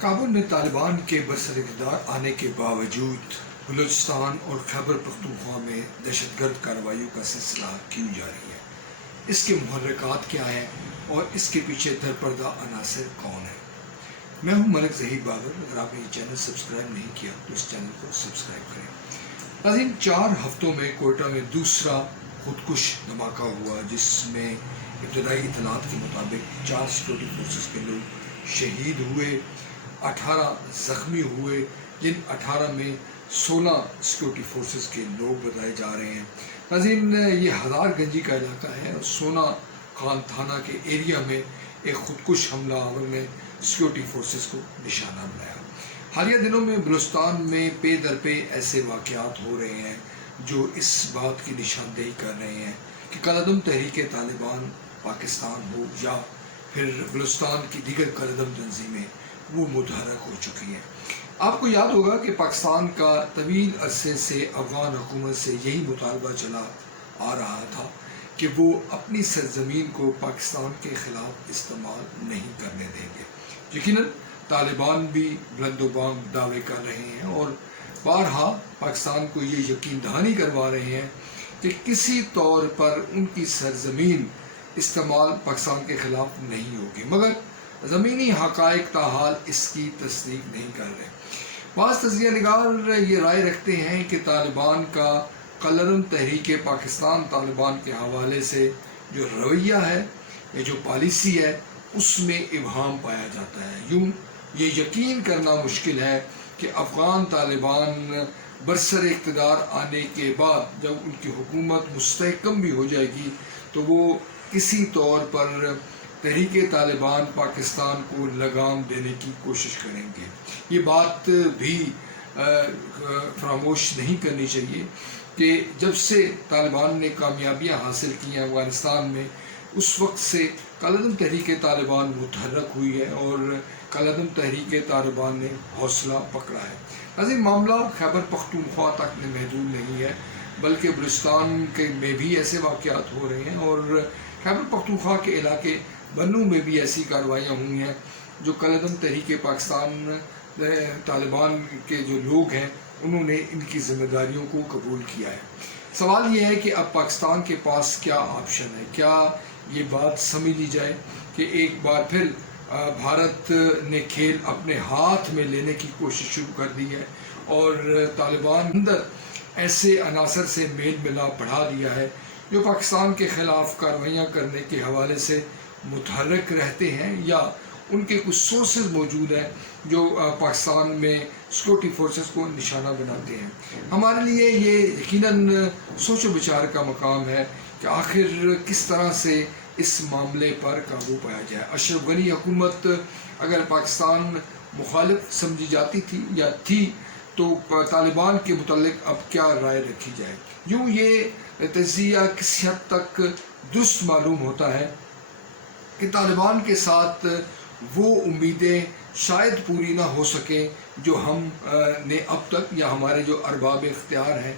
کابل میں طالبان کے برسر اقتدار آنے کے باوجود بلوچستان اور خیبر پختونخوا میں دہشت گرد کارروائیوں کا سلسلہ کیوں جاری ہے؟ اس کے محرکات کیا ہیں اور اس کے پیچھے درپردہ عناصر کون ہیں؟ میں ہوں ملک ظہیر بابر۔ اگر آپ نے یہ چینل سبسکرائب نہیں کیا تو اس چینل کو سبسکرائب کریں۔ ناظرین، 4 ہفتوں میں کوئٹہ میں دوسرا خودکش دھماکہ ہوا، جس میں ابتدائی اطلاعات کے مطابق 4 سیکورٹی فورسز کے لوگ شہید ہوئے، 18 زخمی ہوئے، جن 18 میں 16 سیکورٹی فورسز کے لوگ بتائے جا رہے ہیں۔ ناظرین، یہ ہزار گنجی کا علاقہ ہے اور سونا خان تھانہ کے ایریا میں ایک خودکش حملہ آور نے سیکورٹی فورسز کو نشانہ بنایا۔ حالیہ دنوں میں بلوچستان میں پے در پے ایسے واقعات ہو رہے ہیں جو اس بات کی نشاندہی کر رہے ہیں کہ کالعدم تحریک طالبان پاکستان ہو یا پھر بلوچستان کی دیگر کالعدم تنظیمیں، وہ متحرک ہو چکی ہیں۔ آپ کو یاد ہوگا کہ پاکستان کا طویل عرصے سے افغان حکومت سے یہی مطالبہ چلا آ رہا تھا کہ وہ اپنی سرزمین کو پاکستان کے خلاف استعمال نہیں کرنے دیں گے۔ یقیناً طالبان بھی بلند و بانگ دعوے کر رہے ہیں اور بارہا پاکستان کو یہ یقین دہانی کروا رہے ہیں کہ کسی طور پر ان کی سرزمین استعمال پاکستان کے خلاف نہیں ہوگی، مگر زمینی حقائق تاحال اس کی تصدیق نہیں کر رہے۔ بعض تجزیہ نگار یہ رائے رکھتے ہیں کہ طالبان کا کالعدم تحریک پاکستان طالبان کے حوالے سے جو رویہ ہے یا جو پالیسی ہے، اس میں ابہام پایا جاتا ہے۔ یوں یہ یقین کرنا مشکل ہے کہ افغان طالبان برسر اقتدار آنے کے بعد جب ان کی حکومت مستحکم بھی ہو جائے گی تو وہ کسی طور پر تحریک طالبان پاکستان کو لگام دینے کی کوشش کریں گے۔ یہ بات بھی فراموش نہیں کرنی چاہیے کہ جب سے طالبان نے کامیابیاں حاصل کی ہیں افغانستان میں، اس وقت سے کالعدم تحریک طالبان متحرک ہوئی ہے اور کالعدم تحریک طالبان نے حوصلہ پکڑا ہے۔ ناظرین، معاملہ خیبر پختونخوا تک میں محدود نہیں ہے، بلکہ بلوچستان کے میں بھی ایسے واقعات ہو رہے ہیں اور خیبر پختونخوا کے علاقے بنوں میں بھی ایسی کارروائیاں ہوئی ہیں جو کالعدم تحریک پاکستان طالبان کے جو لوگ ہیں انہوں نے ان کی ذمہ داریوں کو قبول کیا ہے۔ سوال یہ ہے کہ اب پاکستان کے پاس کیا آپشن ہے؟ کیا یہ بات سمجھ لی جائے کہ ایک بار پھر بھارت نے کھیل اپنے ہاتھ میں لینے کی کوشش شروع کر دی ہے اور طالبان اندر ایسے عناصر سے میل ملاپ بڑھا دیا ہے جو پاکستان کے خلاف کارروائیاں کرنے کے حوالے سے متحرک رہتے ہیں، یا ان کے کچھ سورسز موجود ہیں جو پاکستان میں سیکورٹی فورسز کو نشانہ بناتے ہیں۔ ہمارے لیے یہ یقیناً سوچ و بچار کا مقام ہے کہ آخر کس طرح سے اس معاملے پر قابو پایا جائے۔ اشرف غنی حکومت اگر پاکستان مخالف سمجھی جاتی تھی یا تھی تو طالبان کے متعلق اب کیا رائے رکھی جائے؟ یوں یہ تجزیہ کسی حد تک درست معلوم ہوتا ہے کہ طالبان کے ساتھ وہ امیدیں شاید پوری نہ ہو سکیں جو ہم نے اب تک یا ہمارے جو ارباب اختیار ہیں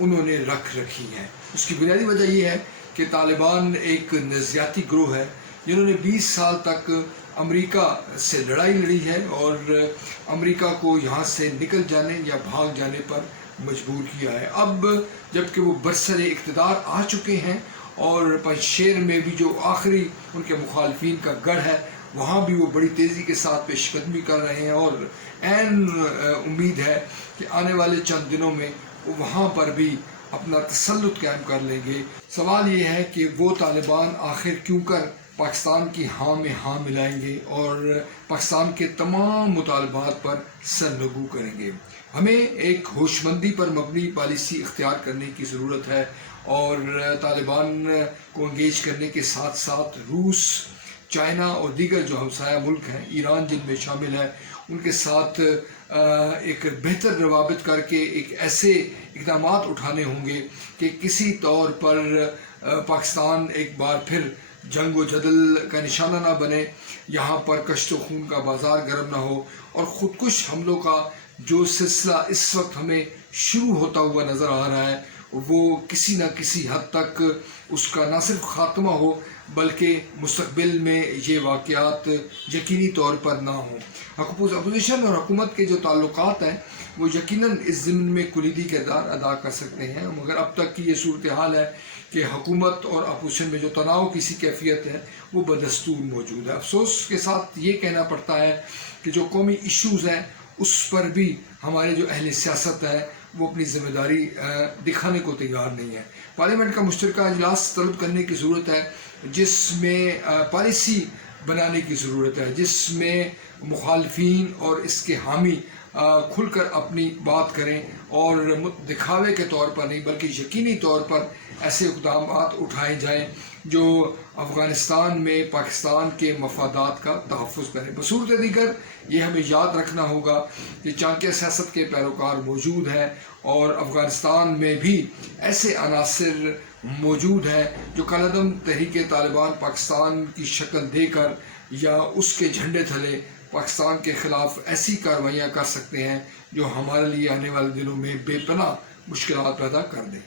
انہوں نے رکھ رکھی ہیں۔ اس کی بنیادی وجہ یہ ہے کہ طالبان ایک نظریاتی گروہ ہے جنہوں نے 20 سال تک امریکہ سے لڑائی لڑی ہے اور امریکہ کو یہاں سے نکل جانے یا بھاگ جانے پر مجبور کیا ہے۔ اب جب کہ وہ برسر اقتدار آ چکے ہیں اور پنجشیر میں بھی جو آخری ان کے مخالفین کا گڑھ ہے وہاں بھی وہ بڑی تیزی کے ساتھ پیش قدمی کر رہے ہیں اور عین امید ہے کہ آنے والے چند دنوں میں وہ وہاں پر بھی اپنا تسلط قائم کر لیں گے۔ سوال یہ ہے کہ وہ طالبان آخر کیوں کر پاکستان کی ہاں میں ہاں ملائیں گے اور پاکستان کے تمام مطالبات پر سرنگو کریں گے؟ ہمیں ایک ہوشمندی پر مبنی پالیسی اختیار کرنے کی ضرورت ہے اور طالبان کو انگیج کرنے کے ساتھ ساتھ روس، چائنا اور دیگر جو ہمسایہ ملک ہیں، ایران جن میں شامل ہے، ان کے ساتھ ایک بہتر روابط کر کے ایک ایسے اقدامات اٹھانے ہوں گے کہ کسی طور پر پاکستان ایک بار پھر جنگ و جدل کا نشانہ نہ بنے، یہاں پر کشت و خون کا بازار گرم نہ ہو اور خودکش حملوں کا جو سلسلہ اس وقت ہمیں شروع ہوتا ہوا نظر آ رہا ہے وہ کسی نہ کسی حد تک اس کا نہ صرف خاتمہ ہو بلکہ مستقبل میں یہ واقعات یقینی طور پر نہ ہوں۔ اپوزیشن اور حکومت کے جو تعلقات ہیں وہ یقیناً اس ضمن میں کلیدی کردار ادا کر سکتے ہیں، مگر اب تک کی یہ صورتحال ہے کہ حکومت اور اپوزیشن میں جو تناؤ کی سی کیفیت ہے وہ بدستور موجود ہے۔ افسوس کے ساتھ یہ کہنا پڑتا ہے کہ جو قومی ایشوز ہیں اس پر بھی ہمارے جو اہل سیاست ہے وہ اپنی ذمہ داری دکھانے کو تیار نہیں ہے۔ پارلیمنٹ کا مشترکہ اجلاس طلب کرنے کی ضرورت ہے جس میں پالیسی بنانے کی ضرورت ہے، جس میں مخالفین اور اس کے حامی کھل کر اپنی بات کریں اور دکھاوے کے طور پر نہیں بلکہ یقینی طور پر ایسے اقدامات اٹھائے جائیں جو افغانستان میں پاکستان کے مفادات کا تحفظ کریں۔ بصورت دیگر یہ ہمیں یاد رکھنا ہوگا کہ چانکہ سیاست کے پیروکار موجود ہیں اور افغانستان میں بھی ایسے عناصر موجود ہیں جو کالعدم تحریک طالبان پاکستان کی شکل دے کر یا اس کے جھنڈے تلے پاکستان کے خلاف ایسی کارروائیاں کر سکتے ہیں جو ہمارے لیے آنے والے دنوں میں بے پناہ مشکلات پیدا کر دیں۔